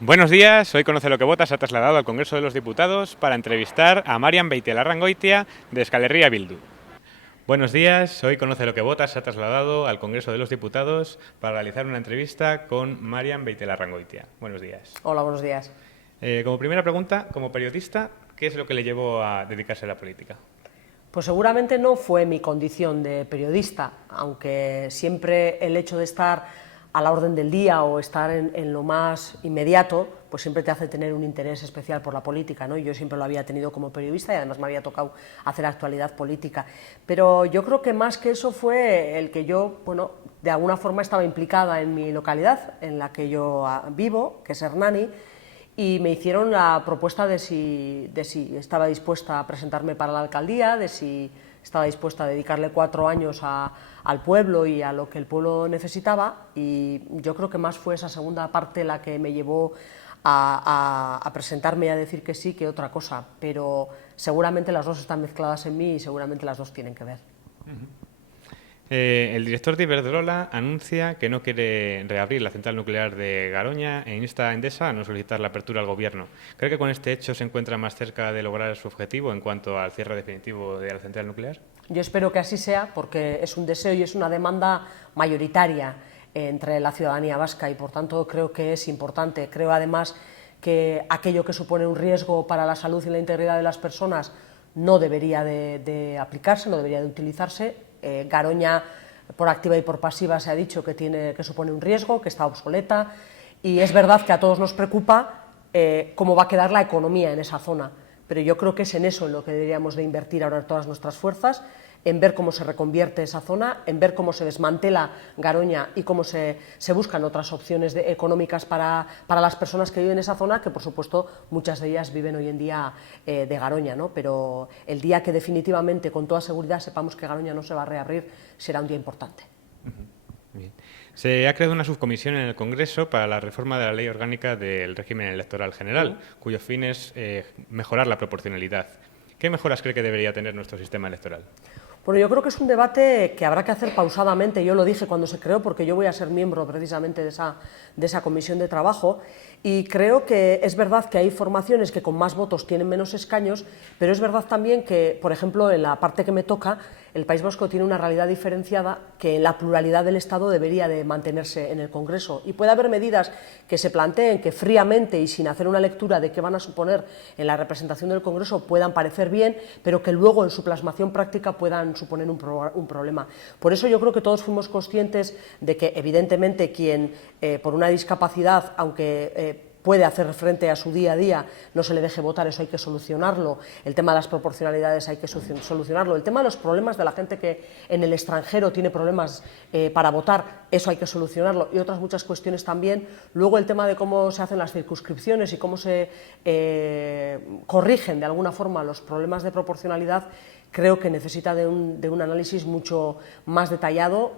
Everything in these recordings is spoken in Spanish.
Buenos días, hoy Conoce lo que vota se ha trasladado al Congreso de los Diputados para entrevistar a Marian Beitialarrangoitia de Euskal Herria Bildu. Buenos días, hoy Conoce lo que vota se ha trasladado al Congreso de los Diputados para realizar una entrevista con Marian Beitialarrangoitia. Buenos días. Hola, buenos días. Como primera pregunta, como periodista, ¿qué es lo que le llevó a dedicarse a la política? Pues seguramente no fue mi condición de periodista, aunque siempre el hecho de estar a la orden del día o estar en lo más inmediato, pues siempre te hace tener un interés especial por la política, ¿no? Yo siempre lo había tenido como periodista y además me había tocado hacer actualidad política. Pero yo creo que más que eso fue el que yo, bueno, de alguna forma estaba implicada en mi localidad, en la que yo vivo, que es Hernani, y me hicieron la propuesta de si estaba dispuesta a presentarme para la alcaldía, de si estaba dispuesta a dedicarle 4 años al pueblo y a lo que el pueblo necesitaba, y yo creo que más fue esa segunda parte la que me llevó a presentarme y a decir que sí que otra cosa, pero seguramente las dos están mezcladas en mí y seguramente las dos tienen que ver. El director de Iberdrola anuncia que no quiere reabrir la central nuclear de Garoña e insta a Endesa a no solicitar la apertura al Gobierno. ¿Cree que con este hecho se encuentra más cerca de lograr su objetivo en cuanto al cierre definitivo de la central nuclear? Yo espero que así sea, porque es un deseo y es una demanda mayoritaria entre la ciudadanía vasca y, por tanto, creo que es importante. Creo, además, que aquello que supone un riesgo para la salud y la integridad de las personas no debería de aplicarse, no debería de utilizarse. Garoña, por activa y por pasiva, se ha dicho que supone un riesgo, que está obsoleta, y es verdad que a todos nos preocupa cómo va a quedar la economía en esa zona, pero yo creo que es en eso en lo que deberíamos de invertir ahora todas nuestras fuerzas, en ver cómo se reconvierte esa zona, en ver cómo se desmantela Garoña y cómo se buscan otras opciones económicas para las personas que viven en esa zona, que por supuesto muchas de ellas viven hoy en día de Garoña, ¿no? Pero el día que definitivamente, con toda seguridad, sepamos que Garoña no se va a reabrir, será un día importante. Bien. Se ha creado una subcomisión en el Congreso para la reforma de la Ley Orgánica del Régimen Electoral General, cuyo fin es mejorar la proporcionalidad. ¿Qué mejoras cree que debería tener nuestro sistema electoral? Bueno, yo creo que es un debate que habrá que hacer pausadamente. Yo lo dije cuando se creó, porque yo voy a ser miembro precisamente de esa comisión de trabajo, y creo que es verdad que hay formaciones que con más votos tienen menos escaños, pero es verdad también que, por ejemplo, en la parte que me toca, el País Vasco tiene una realidad diferenciada que la pluralidad del Estado debería de mantenerse en el Congreso, y puede haber medidas que se planteen que fríamente y sin hacer una lectura de qué van a suponer en la representación del Congreso puedan parecer bien, pero que luego en su plasmación práctica puedan suponer un problema. Por eso yo creo que todos fuimos conscientes de que, evidentemente, quien por una discapacidad, aunque puede hacer frente a su día a día, no se le deje votar, eso hay que solucionarlo. El tema de las proporcionalidades hay que solucionarlo. El tema de los problemas de la gente que en el extranjero tiene problemas para votar, eso hay que solucionarlo, y otras muchas cuestiones también. Luego el tema de cómo se hacen las circunscripciones y cómo se corrigen de alguna forma los problemas de proporcionalidad, creo que necesita de un análisis mucho más detallado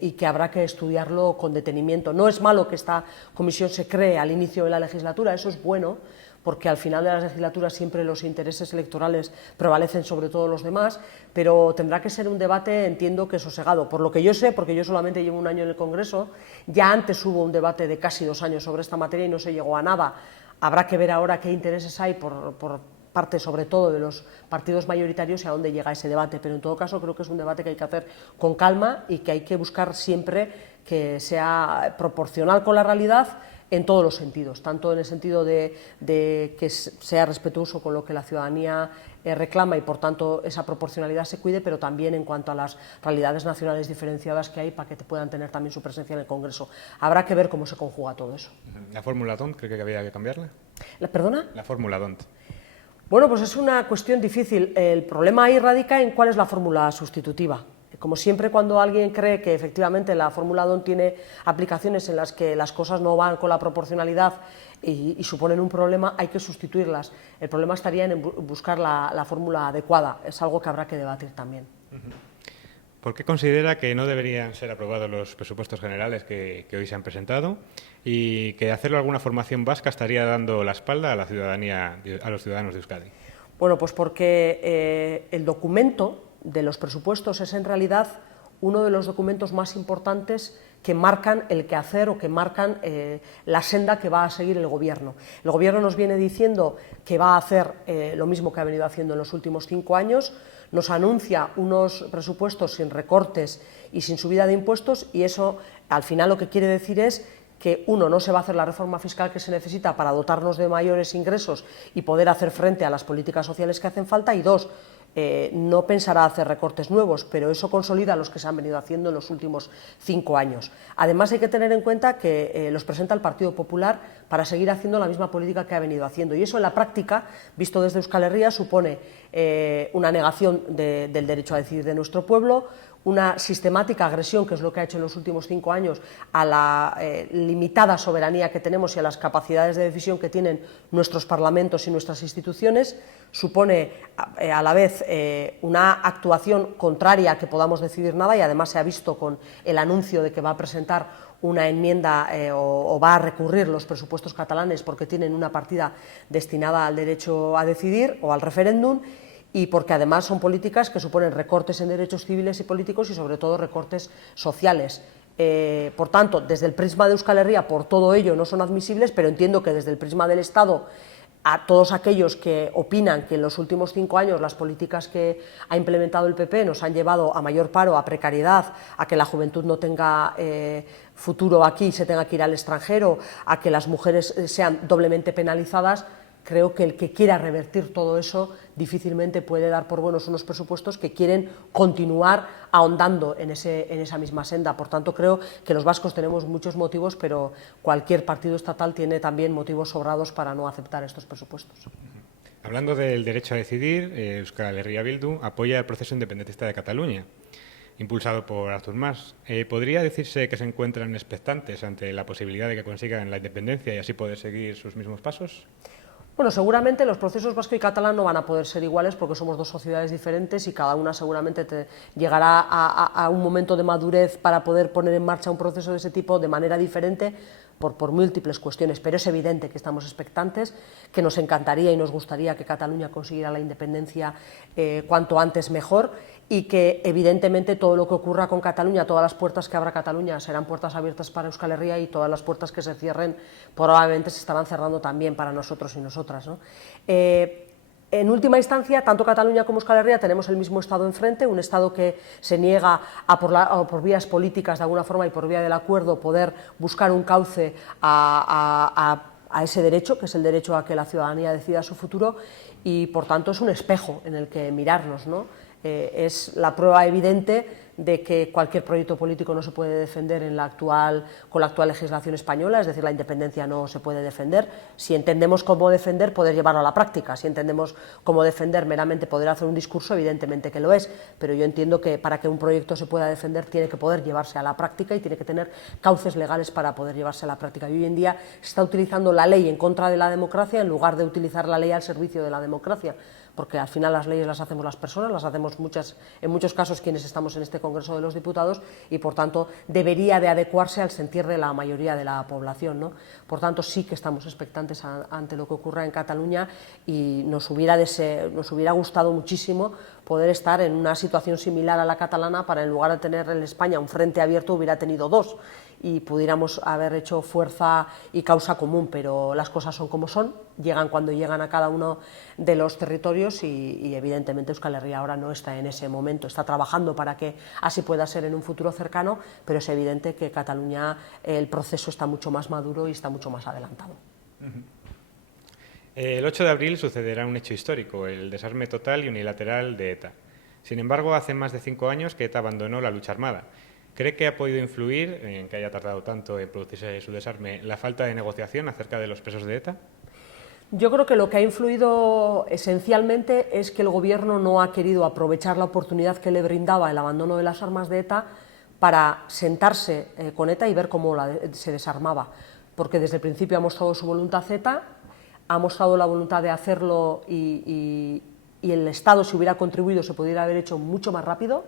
y que habrá que estudiarlo con detenimiento. No es malo que esta comisión se cree al inicio de la legislatura, eso es bueno, porque al final de las legislaturas siempre los intereses electorales prevalecen sobre todos los demás, pero tendrá que ser un debate, entiendo, que sosegado. Por lo que yo sé, porque yo solamente llevo 1 año en el Congreso, ya antes hubo un debate de casi 2 años sobre esta materia y no se llegó a nada. Habrá que ver ahora qué intereses hay por parte sobre todo de los partidos mayoritarios y a dónde llega ese debate, pero en todo caso creo que es un debate que hay que hacer con calma y que hay que buscar siempre que sea proporcional con la realidad en todos los sentidos, tanto en el sentido de que sea respetuoso con lo que la ciudadanía reclama y por tanto esa proporcionalidad se cuide, pero también en cuanto a las realidades nacionales diferenciadas que hay para que puedan tener también su presencia en el Congreso. Habrá que ver cómo se conjuga todo eso. ¿La fórmula DONT cree que había que cambiarla? ¿Perdona? La fórmula DONT. Bueno, pues es una cuestión difícil. El problema ahí radica en cuál es la fórmula sustitutiva. Como siempre, cuando alguien cree que efectivamente la fórmula DONT tiene aplicaciones en las que las cosas no van con la proporcionalidad y suponen un problema, hay que sustituirlas. El problema estaría en buscar la fórmula adecuada. Es algo que habrá que debatir también. ¿Por qué considera que no deberían ser aprobados los presupuestos generales que hoy se han presentado y que hacerlo alguna formación vasca estaría dando la espalda a la ciudadanía, a los ciudadanos de Euskadi? Bueno, pues porque el documento de los presupuestos es en realidad uno de los documentos más importantes que marcan el quehacer o que marcan la senda que va a seguir el Gobierno. El Gobierno nos viene diciendo que va a hacer lo mismo que ha venido haciendo en los últimos 5 años, nos anuncia unos presupuestos sin recortes y sin subida de impuestos, y eso al final lo que quiere decir es que, uno, no se va a hacer la reforma fiscal que se necesita para dotarnos de mayores ingresos y poder hacer frente a las políticas sociales que hacen falta, y dos, no pensará hacer recortes nuevos, pero eso consolida los que se han venido haciendo en los últimos 5 años. Además, hay que tener en cuenta que los presenta el Partido Popular para seguir haciendo la misma política que ha venido haciendo, y eso en la práctica, visto desde Euskal Herria, supone una negación del derecho a decidir de nuestro pueblo, una sistemática agresión, que es lo que ha hecho en los últimos 5 años, a la limitada soberanía que tenemos y a las capacidades de decisión que tienen nuestros parlamentos y nuestras instituciones, supone a la vez una actuación contraria a que podamos decidir nada, y además se ha visto con el anuncio de que va a presentar una enmienda o va a recurrir los presupuestos catalanes porque tienen una partida destinada al derecho a decidir o al referéndum, y porque además son políticas que suponen recortes en derechos civiles y políticos y sobre todo recortes sociales. Por tanto, desde el prisma de Euskal Herria, por todo ello no son admisibles, pero entiendo que desde el prisma del Estado, a todos aquellos que opinan que en los últimos 5 años las políticas que ha implementado el PP nos han llevado a mayor paro, a precariedad, a que la juventud no tenga futuro aquí y se tenga que ir al extranjero, a que las mujeres sean doblemente penalizadas, creo que el que quiera revertir todo eso difícilmente puede dar por buenos unos presupuestos que quieren continuar ahondando en esa misma senda. Por tanto, creo que los vascos tenemos muchos motivos, pero cualquier partido estatal tiene también motivos sobrados para no aceptar estos presupuestos. Hablando del derecho a decidir, Euskal Herria Bildu apoya el proceso independentista de Cataluña, impulsado por Artur Mas. ¿Podría decirse que se encuentran expectantes ante la posibilidad de que consigan la independencia y así poder seguir sus mismos pasos? Bueno, seguramente los procesos vasco y catalán no van a poder ser iguales porque somos dos sociedades diferentes y cada una seguramente llegará a un momento de madurez para poder poner en marcha un proceso de ese tipo de manera diferente por múltiples cuestiones, pero es evidente que estamos expectantes, que nos encantaría y nos gustaría que Cataluña consiguiera la independencia cuanto antes mejor, y que evidentemente todo lo que ocurra con Cataluña, todas las puertas que abra Cataluña serán puertas abiertas para Euskal Herria, y todas las puertas que se cierren probablemente se estarán cerrando también para nosotros y nosotras, ¿no? En última instancia, tanto Cataluña como Euskal Herria tenemos el mismo Estado enfrente, un Estado que se niega a por vías políticas de alguna forma y por vía del acuerdo poder buscar un cauce a ese derecho, que es el derecho a que la ciudadanía decida su futuro, y por tanto es un espejo en el que mirarnos, ¿no? Es la prueba evidente de que cualquier proyecto político no se puede defender con la actual legislación española, es decir, la independencia no se puede defender. Si entendemos cómo defender, poder llevarlo a la práctica. Si entendemos cómo defender, meramente poder hacer un discurso, evidentemente que lo es, pero yo entiendo que para que un proyecto se pueda defender tiene que poder llevarse a la práctica y tiene que tener cauces legales para poder llevarse a la práctica. Y hoy en día se está utilizando la ley en contra de la democracia en lugar de utilizar la ley al servicio de la democracia, porque al final las leyes las hacemos las personas, las hacemos en muchos casos quienes estamos en este Congreso de los Diputados, y por tanto debería de adecuarse al sentir de la mayoría de la población, ¿no? Por tanto, sí que estamos expectantes ante lo que ocurra en Cataluña, y nos hubiera gustado muchísimo poder estar en una situación similar a la catalana para, en lugar de tener en España un frente abierto, hubiera tenido dos y pudiéramos haber hecho fuerza y causa común, pero las cosas son como son, llegan cuando llegan a cada uno de los territorios, y evidentemente Euskal Herria ahora no está en ese momento, está trabajando para que así pueda ser en un futuro cercano, pero es evidente que Cataluña el proceso está mucho más maduro y está mucho más adelantado. El 8 de abril sucederá un hecho histórico, el desarme total y unilateral de ETA. Sin embargo, hace más de 5 años que ETA abandonó la lucha armada. ¿Cree que ha podido influir en que haya tardado tanto en producirse su desarme la falta de negociación acerca de los presos de ETA? Yo creo que lo que ha influido esencialmente es que el Gobierno no ha querido aprovechar la oportunidad que le brindaba el abandono de las armas de ETA para sentarse con ETA y ver cómo se desarmaba, porque desde el principio ha mostrado su voluntad ETA, ha mostrado la voluntad de hacerlo, y el Estado, si hubiera contribuido, se pudiera haber hecho mucho más rápido,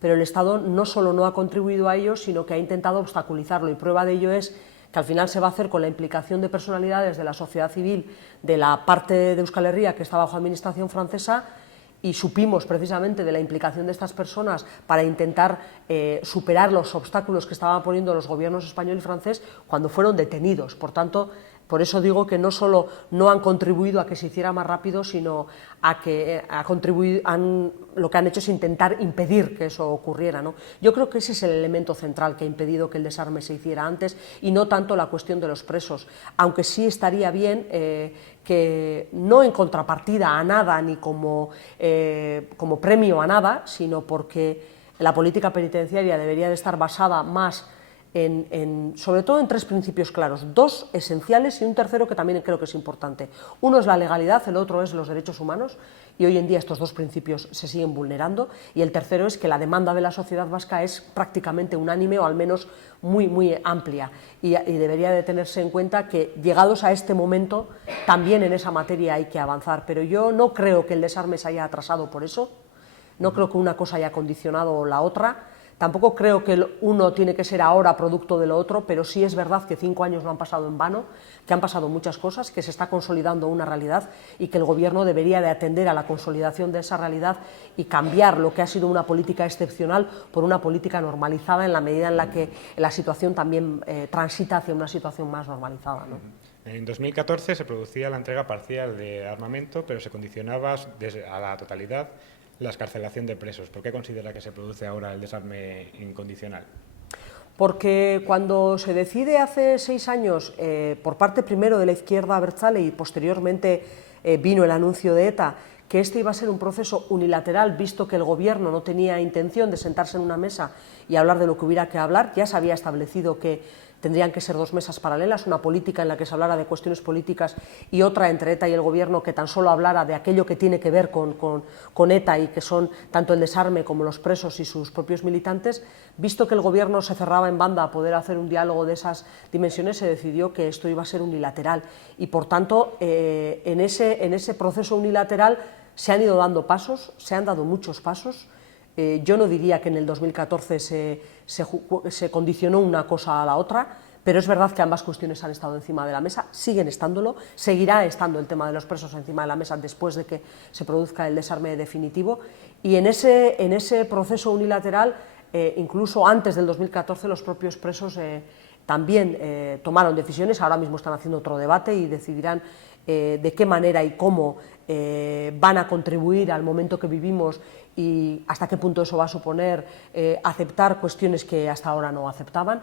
pero el Estado no solo no ha contribuido a ello, sino que ha intentado obstaculizarlo, y prueba de ello es que al final se va a hacer con la implicación de personalidades de la sociedad civil, de la parte de Euskal Herria que está bajo administración francesa, y supimos precisamente de la implicación de estas personas para intentar superar los obstáculos que estaban poniendo los gobiernos español y francés cuando fueron detenidos. Por tanto, por eso digo que no solo no han contribuido a que se hiciera más rápido, sino a que lo que han hecho es intentar impedir que eso ocurriera, ¿no? Yo creo que ese es el elemento central que ha impedido que el desarme se hiciera antes y no tanto la cuestión de los presos, aunque sí estaría bien que no en contrapartida a nada ni como premio a nada, sino porque la política penitenciaria debería de estar basada más sobre todo en tres principios claros, dos esenciales y un tercero que también creo que es importante. Uno es la legalidad, el otro es los derechos humanos, y hoy en día estos dos principios se siguen vulnerando, y el tercero es que la demanda de la sociedad vasca es prácticamente unánime o al menos muy amplia, y debería de tenerse en cuenta que llegados a este momento también en esa materia hay que avanzar, pero yo no creo que el desarme se haya atrasado por eso, no creo que una cosa haya condicionado la otra. Tampoco creo que uno tiene que ser ahora producto de lo otro, pero sí es verdad que 5 años no han pasado en vano, que han pasado muchas cosas, que se está consolidando una realidad y que el Gobierno debería de atender a la consolidación de esa realidad y cambiar lo que ha sido una política excepcional por una política normalizada en la medida en la que la situación también transita hacia una situación más normalizada, ¿no? En 2014 se producía la entrega parcial de armamento, pero se condicionaba a la totalidad la excarcelación de presos. ¿Por qué considera que se produce ahora el desarme incondicional? Porque cuando se decide hace 6 años, por parte primero de la izquierda abertzale y posteriormente vino el anuncio de ETA, que este iba a ser un proceso unilateral, visto que el Gobierno no tenía intención de sentarse en una mesa y hablar de lo que hubiera que hablar, ya se había establecido que tendrían que ser 2 mesas paralelas, una política en la que se hablara de cuestiones políticas y otra entre ETA y el Gobierno que tan solo hablara de aquello que tiene que ver con ETA y que son tanto el desarme como los presos y sus propios militantes. Visto que el Gobierno se cerraba en banda a poder hacer un diálogo de esas dimensiones, se decidió que esto iba a ser unilateral y, por tanto, en ese proceso unilateral se han ido dando pasos, se han dado muchos pasos. Yo no diría que en el 2014 se condicionó una cosa a la otra, pero es verdad que ambas cuestiones han estado encima de la mesa, siguen estándolo, seguirá estando el tema de los presos encima de la mesa después de que se produzca el desarme definitivo, y en ese proceso unilateral, incluso antes del 2014, los propios presos también tomaron decisiones, ahora mismo están haciendo otro debate y decidirán de qué manera y cómo van a contribuir al momento que vivimos y hasta qué punto eso va a suponer aceptar cuestiones que hasta ahora no aceptaban.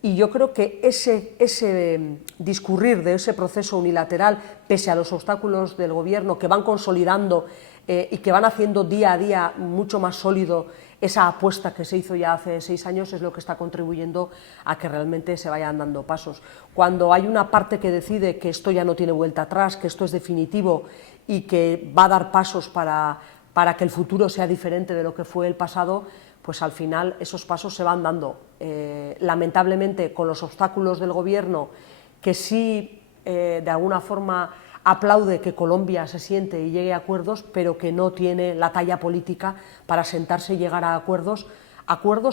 Y yo creo que ese discurrir de ese proceso unilateral, pese a los obstáculos del Gobierno que van consolidando y que van haciendo día a día mucho más sólido esa apuesta que se hizo ya hace 6 años, es lo que está contribuyendo a que realmente se vayan dando pasos. Cuando hay una parte que decide que esto ya no tiene vuelta atrás, que esto es definitivo y que va a dar pasos para que el futuro sea diferente de lo que fue el pasado, pues al final esos pasos se van dando. Lamentablemente, con los obstáculos del Gobierno, que sí de alguna forma aplaude que Colombia se siente y llegue a acuerdos, pero que no tiene la talla política para sentarse y llegar a acuerdos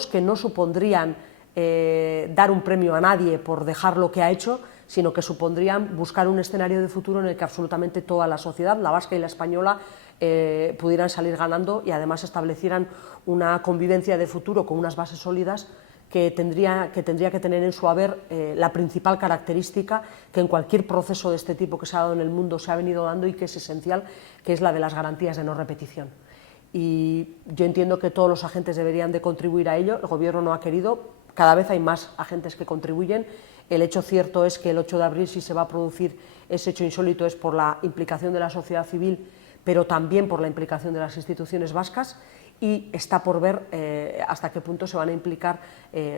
que no supondrían dar un premio a nadie por dejar lo que ha hecho, sino que supondrían buscar un escenario de futuro en el que absolutamente toda la sociedad, la vasca y la española, pudieran salir ganando y además establecieran una convivencia de futuro con unas bases sólidas que tendría que tener en su haber la principal característica que en cualquier proceso de este tipo que se ha dado en el mundo se ha venido dando y que es esencial, que es la de las garantías de no repetición. Y yo entiendo que todos los agentes deberían de contribuir a ello, el Gobierno no ha querido, cada vez hay más agentes que contribuyen. El hecho cierto es que el 8 de abril, si se va a producir ese hecho insólito, es por la implicación de la sociedad civil, pero también por la implicación de las instituciones vascas, y está por ver hasta qué punto se van a implicar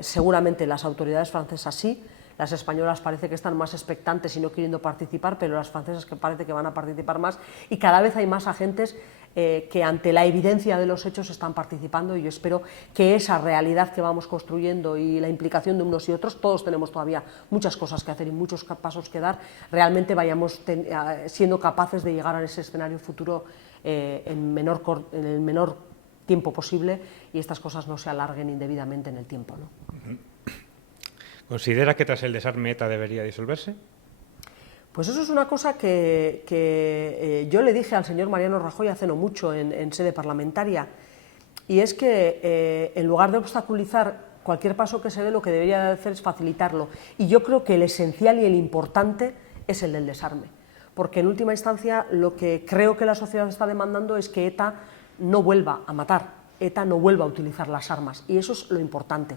seguramente las autoridades francesas sí, las españolas parece que están más expectantes y no queriendo participar, pero las francesas que parece que van a participar más, y cada vez hay más agentes que ante la evidencia de los hechos están participando, y yo espero que esa realidad que vamos construyendo y la implicación de unos y otros, todos tenemos todavía muchas cosas que hacer y muchos pasos que dar, realmente vayamos siendo capaces de llegar a ese escenario futuro en el menor tiempo posible y estas cosas no se alarguen indebidamente en el tiempo, ¿no? ¿Considera que tras el desarme ETA debería disolverse? Pues eso es una cosa que yo le dije al señor Mariano Rajoy hace no mucho en sede parlamentaria, y es que en lugar de obstaculizar cualquier paso que se dé, lo que debería hacer es facilitarlo. Y yo creo que el esencial y el importante es el del desarme, porque en última instancia lo que creo que la sociedad está demandando es que ETA no vuelva a matar, ETA no vuelva a utilizar las armas, y eso es lo importante.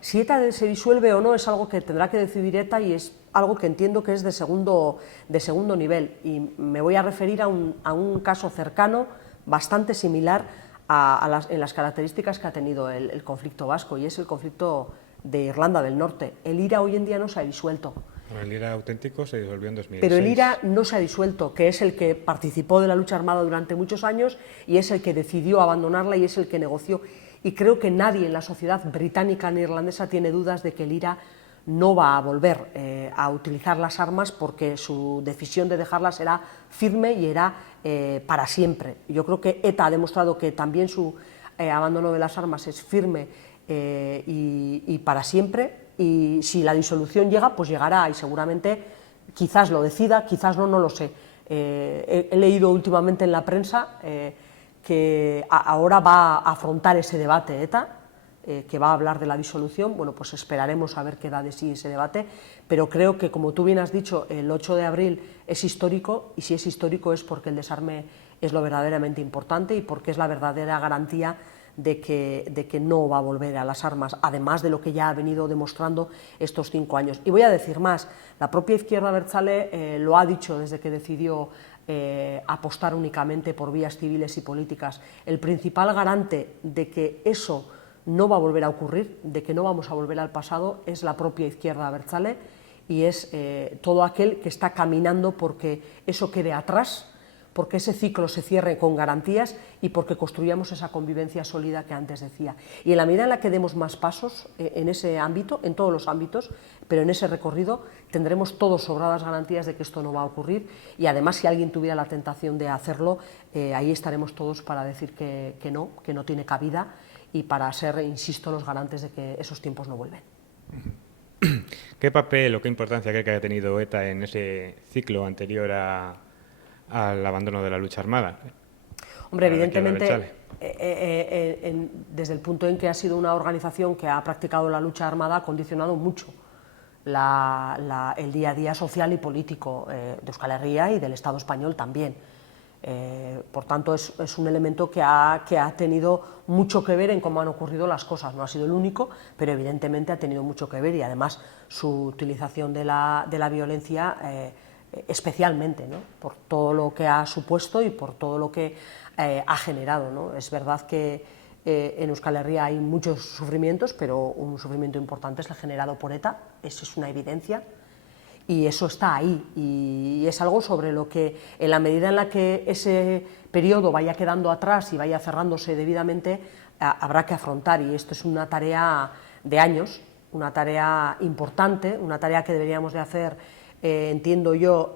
Si ETA se disuelve o no es algo que tendrá que decidir ETA, y es algo que entiendo que es de segundo nivel, y me voy a referir a un caso cercano, bastante similar en las características que ha tenido el conflicto vasco, y es el conflicto de Irlanda del Norte. El IRA hoy en día no se ha disuelto. El IRA auténtico se disolvió en 2006. Pero el IRA no se ha disuelto, que es el que participó de la lucha armada durante muchos años y es el que decidió abandonarla y es el que negoció. Y creo que nadie en la sociedad británica ni irlandesa tiene dudas de que el IRA no va a volver a utilizar las armas, porque su decisión de dejarlas era firme y era para siempre. Yo creo que ETA ha demostrado que también su abandono de las armas es firme y para siempre, y si la disolución llega, pues llegará, y seguramente quizás lo decida, quizás no lo sé. He leído últimamente en la prensa que ahora va a afrontar ese debate ETA, que va a hablar de la disolución. Bueno, pues esperaremos a ver qué da de sí ese debate, pero creo que, como tú bien has dicho, el 8 de abril es histórico, y si es histórico es porque el desarme es lo verdaderamente importante y porque es la verdadera garantía de que no va a volver a las armas, además de lo que ya ha venido demostrando estos 5 años. Y voy a decir más, la propia izquierda abertzale lo ha dicho desde que decidió apostar únicamente por vías civiles y políticas. El principal garante de que eso no va a volver a ocurrir, de que no vamos a volver al pasado, es la propia izquierda abertzale, y es todo aquel que está caminando porque eso quede atrás, porque ese ciclo se cierre con garantías y porque construyamos esa convivencia sólida que antes decía. Y en la medida en la que demos más pasos en ese ámbito, en todos los ámbitos, pero en ese recorrido, tendremos todos sobradas garantías de que esto no va a ocurrir, y además, si alguien tuviera la tentación de hacerlo, ahí estaremos todos para decir que no tiene cabida, y para ser, insisto, los garantes de que esos tiempos no vuelven. ¿Qué papel o qué importancia cree que haya tenido ETA en ese ciclo anterior al abandono de la lucha armada? Hombre, evidentemente, desde el punto en que ha sido una organización que ha practicado la lucha armada, ha condicionado mucho el día a día social y político de Euskal Herria y del Estado español también. Por tanto, es un elemento que ha tenido mucho que ver en cómo han ocurrido las cosas. No ha sido el único, pero evidentemente ha tenido mucho que ver, y además su utilización de la violencia especialmente, ¿no?, por todo lo que ha supuesto y por todo lo que ha generado, ¿no? Es verdad que en Euskal Herria hay muchos sufrimientos, pero un sufrimiento importante es el generado por ETA, eso es una evidencia. Y eso está ahí, y es algo sobre lo que, en la medida en la que ese periodo vaya quedando atrás y vaya cerrándose debidamente, habrá que afrontar, y esto es una tarea de años, una tarea importante, una tarea que deberíamos de hacer, entiendo yo,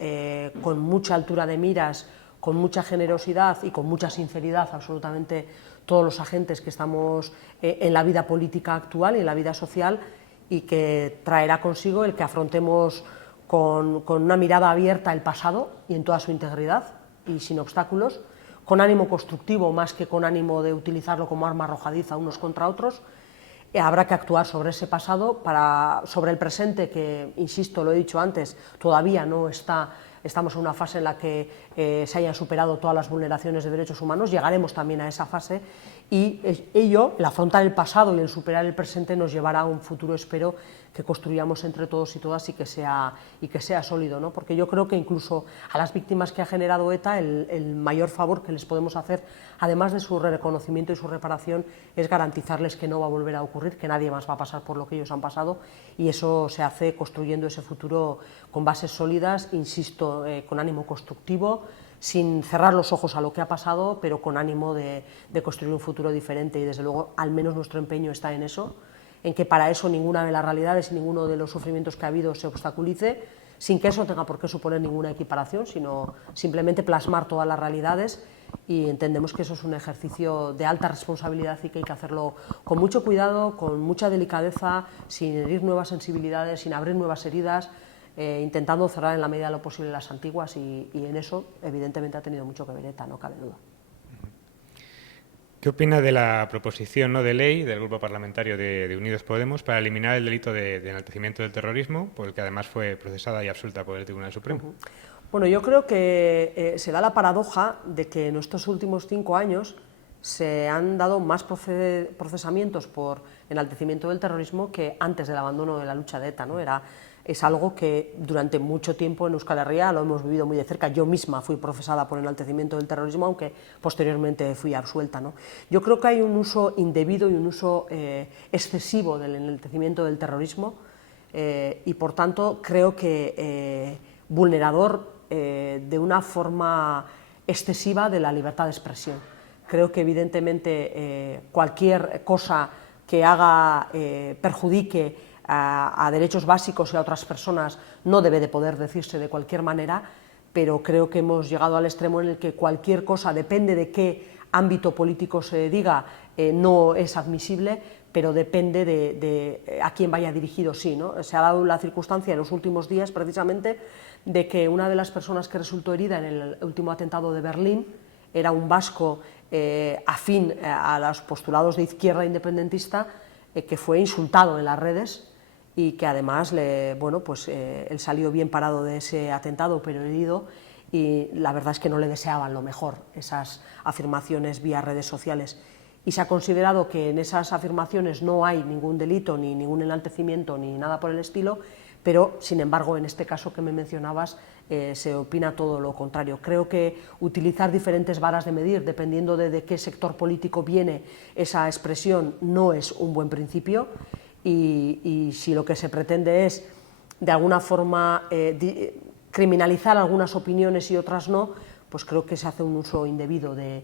con mucha altura de miras, con mucha generosidad y con mucha sinceridad, absolutamente todos los agentes que estamos en la vida política actual y en la vida social, y que traerá consigo el que afrontemos con una mirada abierta el pasado y en toda su integridad y sin obstáculos, con ánimo constructivo más que con ánimo de utilizarlo como arma arrojadiza unos contra otros. Habrá que actuar sobre ese pasado, sobre el presente, que, insisto, lo he dicho antes, todavía no estamos en una fase en la que se hayan superado todas las vulneraciones de derechos humanos. Llegaremos también a esa fase, y ello, el afrontar el pasado y el superar el presente, nos llevará a un futuro, espero, que construyamos entre todos y todas, y que sea sólido, ¿no? Porque yo creo que incluso a las víctimas que ha generado ETA, el mayor favor que les podemos hacer, además de su reconocimiento y su reparación, es garantizarles que no va a volver a ocurrir, que nadie más va a pasar por lo que ellos han pasado, y eso se hace construyendo ese futuro con bases sólidas, insisto, con ánimo constructivo, sin cerrar los ojos a lo que ha pasado, pero con ánimo de construir un futuro diferente, y desde luego al menos nuestro empeño está en eso, en que para eso ninguna de las realidades y ninguno de los sufrimientos que ha habido se obstaculice, sin que eso tenga por qué suponer ninguna equiparación, sino simplemente plasmar todas las realidades, y entendemos que eso es un ejercicio de alta responsabilidad y que hay que hacerlo con mucho cuidado, con mucha delicadeza, sin herir nuevas sensibilidades, sin abrir nuevas heridas, intentando cerrar en la medida de lo posible las antiguas y en eso evidentemente ha tenido mucho que ver ETA, no cabe duda. ¿Qué opina de la proposición de ley del Grupo Parlamentario de Unidos Podemos para eliminar el delito de enaltecimiento del terrorismo, por el que además fue procesada y absuelta por el Tribunal Supremo? Bueno, yo creo que se da la paradoja de que en estos últimos 5 años se han dado más procesamientos por enaltecimiento del terrorismo que antes del abandono de la lucha de ETA, ¿no? Es algo que durante mucho tiempo en Euskal Herria lo hemos vivido muy de cerca. Yo misma fui procesada por enaltecimiento del terrorismo, aunque posteriormente fui absuelta, ¿no? Yo creo que hay un uso indebido y un uso excesivo del enaltecimiento del terrorismo y, por tanto, creo que vulnerador de una forma excesiva de la libertad de expresión. Creo que, evidentemente, cualquier cosa que perjudique a derechos básicos y a otras personas no debe de poder decirse de cualquier manera, pero creo que hemos llegado al extremo en el que cualquier cosa, depende de qué ámbito político se diga, no es admisible, pero depende de a quién vaya dirigido, sí, ¿no? Se ha dado la circunstancia en los últimos días, precisamente, de que una de las personas que resultó herida en el último atentado de Berlín era un vasco afín a los postulados de izquierda independentista, que fue insultado en las redes y que además él salió bien parado de ese atentado, pero herido, y la verdad es que no le deseaban lo mejor esas afirmaciones vía redes sociales. Y se ha considerado que en esas afirmaciones no hay ningún delito, ni ningún enaltecimiento, ni nada por el estilo, pero, sin embargo, en este caso que me mencionabas, se opina todo lo contrario. Creo que utilizar diferentes varas de medir, dependiendo de qué sector político viene esa expresión, no es un buen principio, y si lo que se pretende es, de alguna forma, criminalizar algunas opiniones y otras no, pues creo que se hace un uso indebido de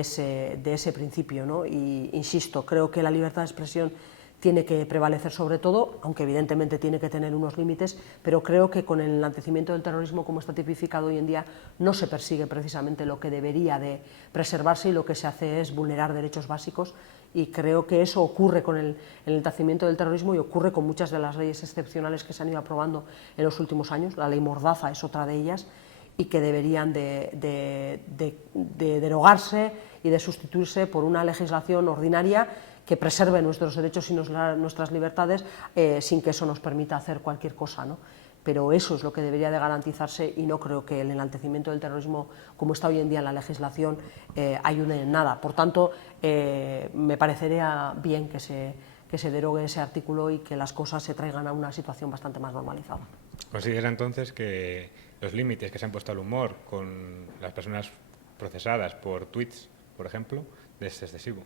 ese principio, ¿no? Y insisto, creo que la libertad de expresión tiene que prevalecer sobre todo, aunque evidentemente tiene que tener unos límites, pero creo que con el enaltecimiento del terrorismo, como está tipificado hoy en día, no se persigue precisamente lo que debería de preservarse, y lo que se hace es vulnerar derechos básicos, y creo que eso ocurre con el enaltecimiento del terrorismo y ocurre con muchas de las leyes excepcionales que se han ido aprobando en los últimos años. La ley Mordaza es otra de ellas, y que deberían de derogarse y de sustituirse por una legislación ordinaria que preserve nuestros derechos y nuestras libertades sin que eso nos permita hacer cualquier cosa, ¿no? Pero eso es lo que debería de garantizarse, y no creo que el enaltecimiento del terrorismo, como está hoy en día en la legislación, ayude en nada. Por tanto, me parecería bien que se derogue ese artículo y que las cosas se traigan a una situación bastante más normalizada. ¿Considera entonces que los límites que se han puesto al humor con las personas procesadas por tweets, por ejemplo, es excesivo?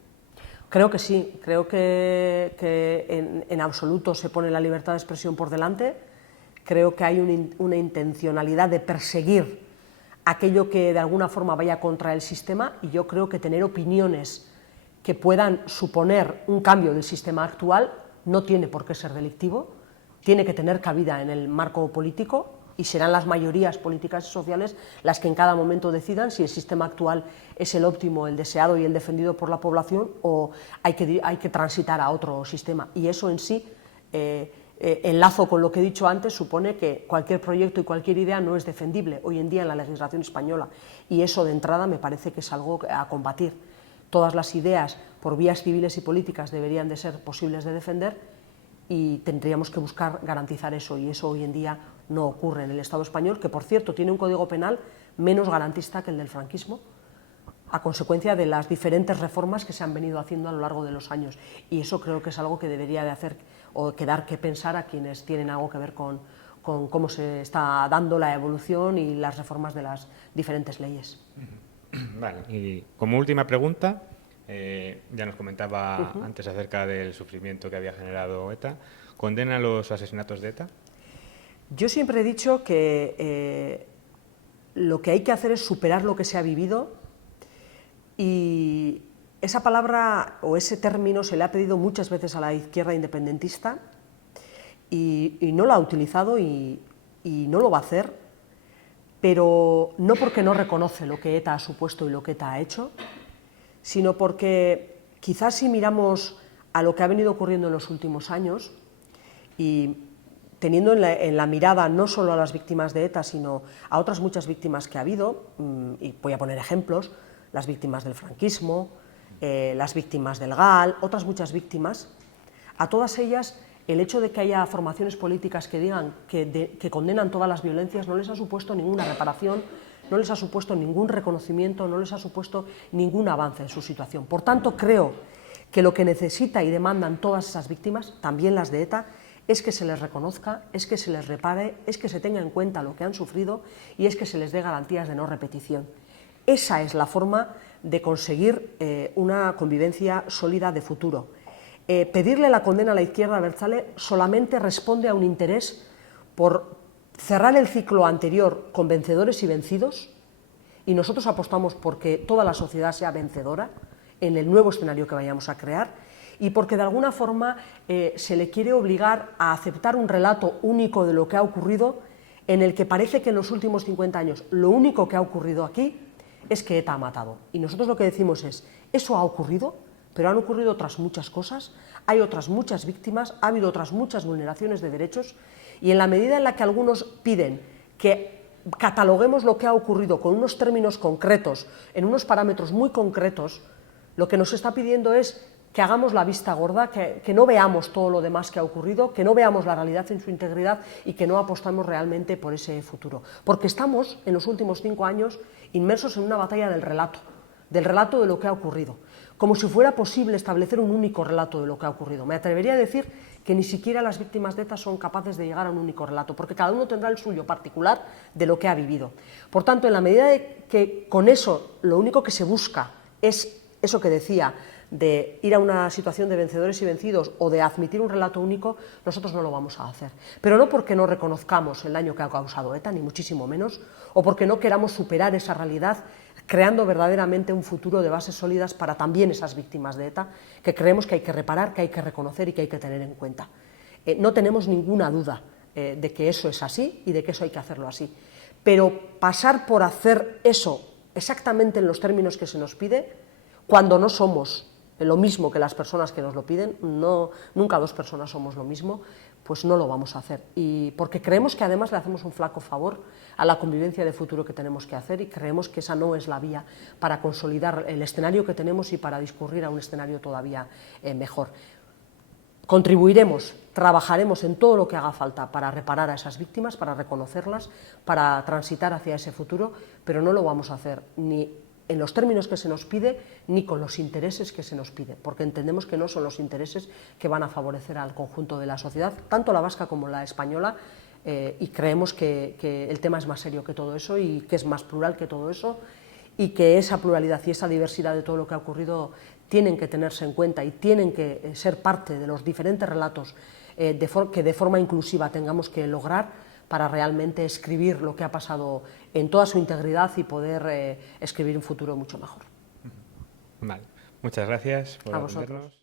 Creo que sí, creo que en absoluto se pone la libertad de expresión por delante. Creo que hay una intencionalidad de perseguir aquello que de alguna forma vaya contra el sistema, y yo creo que tener opiniones que puedan suponer un cambio del sistema actual no tiene por qué ser delictivo, tiene que tener cabida en el marco político, y serán las mayorías políticas y sociales las que en cada momento decidan si el sistema actual es el óptimo, el deseado y el defendido por la población, o hay que transitar a otro sistema. Y eso en sí, enlazo con lo que he dicho antes, supone que cualquier proyecto y cualquier idea no es defendible hoy en día en la legislación española, y eso de entrada me parece que es algo a combatir. Todas las ideas por vías civiles y políticas deberían de ser posibles de defender, y tendríamos que buscar garantizar eso, y eso hoy en día no ocurre en el Estado español, que, por cierto, tiene un código penal menos garantista que el del franquismo, a consecuencia de las diferentes reformas que se han venido haciendo a lo largo de los años, y eso creo que es algo que debería de hacer o que dar que pensar a quienes tienen algo que ver con cómo se está dando la evolución y las reformas de las diferentes leyes. Vale, y como última pregunta, ya nos comentaba antes acerca del sufrimiento que había generado ETA. ¿Condena los asesinatos de ETA? Yo siempre he dicho que lo que hay que hacer es superar lo que se ha vivido, y esa palabra o ese término se le ha pedido muchas veces a la izquierda independentista y no lo ha utilizado y no lo va a hacer, pero no porque no reconoce lo que ETA ha supuesto y lo que ETA ha hecho, sino porque quizás si miramos a lo que ha venido ocurriendo en los últimos años, y teniendo en la mirada no solo a las víctimas de ETA, sino a otras muchas víctimas que ha habido, y voy a poner ejemplos, las víctimas del franquismo, las víctimas del GAL, otras muchas víctimas, a todas ellas el hecho de que haya formaciones políticas que digan que condenan todas las violencias no les ha supuesto ninguna reparación, no les ha supuesto ningún reconocimiento, no les ha supuesto ningún avance en su situación. Por tanto, creo que lo que necesita y demandan todas esas víctimas, también las de ETA, es que se les reconozca, es que se les repare, es que se tenga en cuenta lo que han sufrido y es que se les dé garantías de no repetición. Esa es la forma de conseguir una convivencia sólida de futuro. Pedirle la condena a la izquierda abertzale solamente responde a un interés por cerrar el ciclo anterior con vencedores y vencidos, y nosotros apostamos porque toda la sociedad sea vencedora en el nuevo escenario que vayamos a crear, y porque de alguna forma se le quiere obligar a aceptar un relato único de lo que ha ocurrido, en el que parece que en los últimos 50 años lo único que ha ocurrido aquí es que ETA ha matado. Y nosotros lo que decimos es, eso ha ocurrido, pero han ocurrido otras muchas cosas, hay otras muchas víctimas, ha habido otras muchas vulneraciones de derechos, y en la medida en la que algunos piden que cataloguemos lo que ha ocurrido con unos términos concretos, en unos parámetros muy concretos, lo que nos está pidiendo es que hagamos la vista gorda, que no veamos todo lo demás que ha ocurrido, que no veamos la realidad en su integridad y que no apostamos realmente por ese futuro. Porque estamos, en los últimos 5 años, inmersos en una batalla del relato de lo que ha ocurrido, como si fuera posible establecer un único relato de lo que ha ocurrido. Me atrevería a decir que ni siquiera las víctimas de ETA son capaces de llegar a un único relato, porque cada uno tendrá el suyo particular de lo que ha vivido. Por tanto, en la medida de que con eso lo único que se busca es eso que decía, de ir a una situación de vencedores y vencidos o de admitir un relato único, nosotros no lo vamos a hacer. Pero no porque no reconozcamos el daño que ha causado ETA, ni muchísimo menos, o porque no queramos superar esa realidad, creando verdaderamente un futuro de bases sólidas para también esas víctimas de ETA, que creemos que hay que reparar, que hay que reconocer y que hay que tener en cuenta. No tenemos ninguna duda de que eso es así y de que eso hay que hacerlo así. Pero pasar por hacer eso exactamente en los términos que se nos pide, cuando no somos lo mismo que las personas que nos lo piden, nunca dos personas somos lo mismo, pues no lo vamos a hacer. Y porque creemos que además le hacemos un flaco favor a la convivencia de futuro que tenemos que hacer, y creemos que esa no es la vía para consolidar el escenario que tenemos y para discurrir a un escenario todavía mejor. Contribuiremos, trabajaremos en todo lo que haga falta para reparar a esas víctimas, para reconocerlas, para transitar hacia ese futuro, pero no lo vamos a hacer ni en los términos que se nos pide, ni con los intereses que se nos pide, porque entendemos que no son los intereses que van a favorecer al conjunto de la sociedad, tanto la vasca como la española, y creemos que el tema es más serio que todo eso y que es más plural que todo eso, y que esa pluralidad y esa diversidad de todo lo que ha ocurrido tienen que tenerse en cuenta y tienen que ser parte de los diferentes relatos que de forma inclusiva tengamos que lograr para realmente escribir lo que ha pasado en toda su integridad y poder escribir un futuro mucho mejor. Vale. Muchas gracias por a vosotros. atendernos.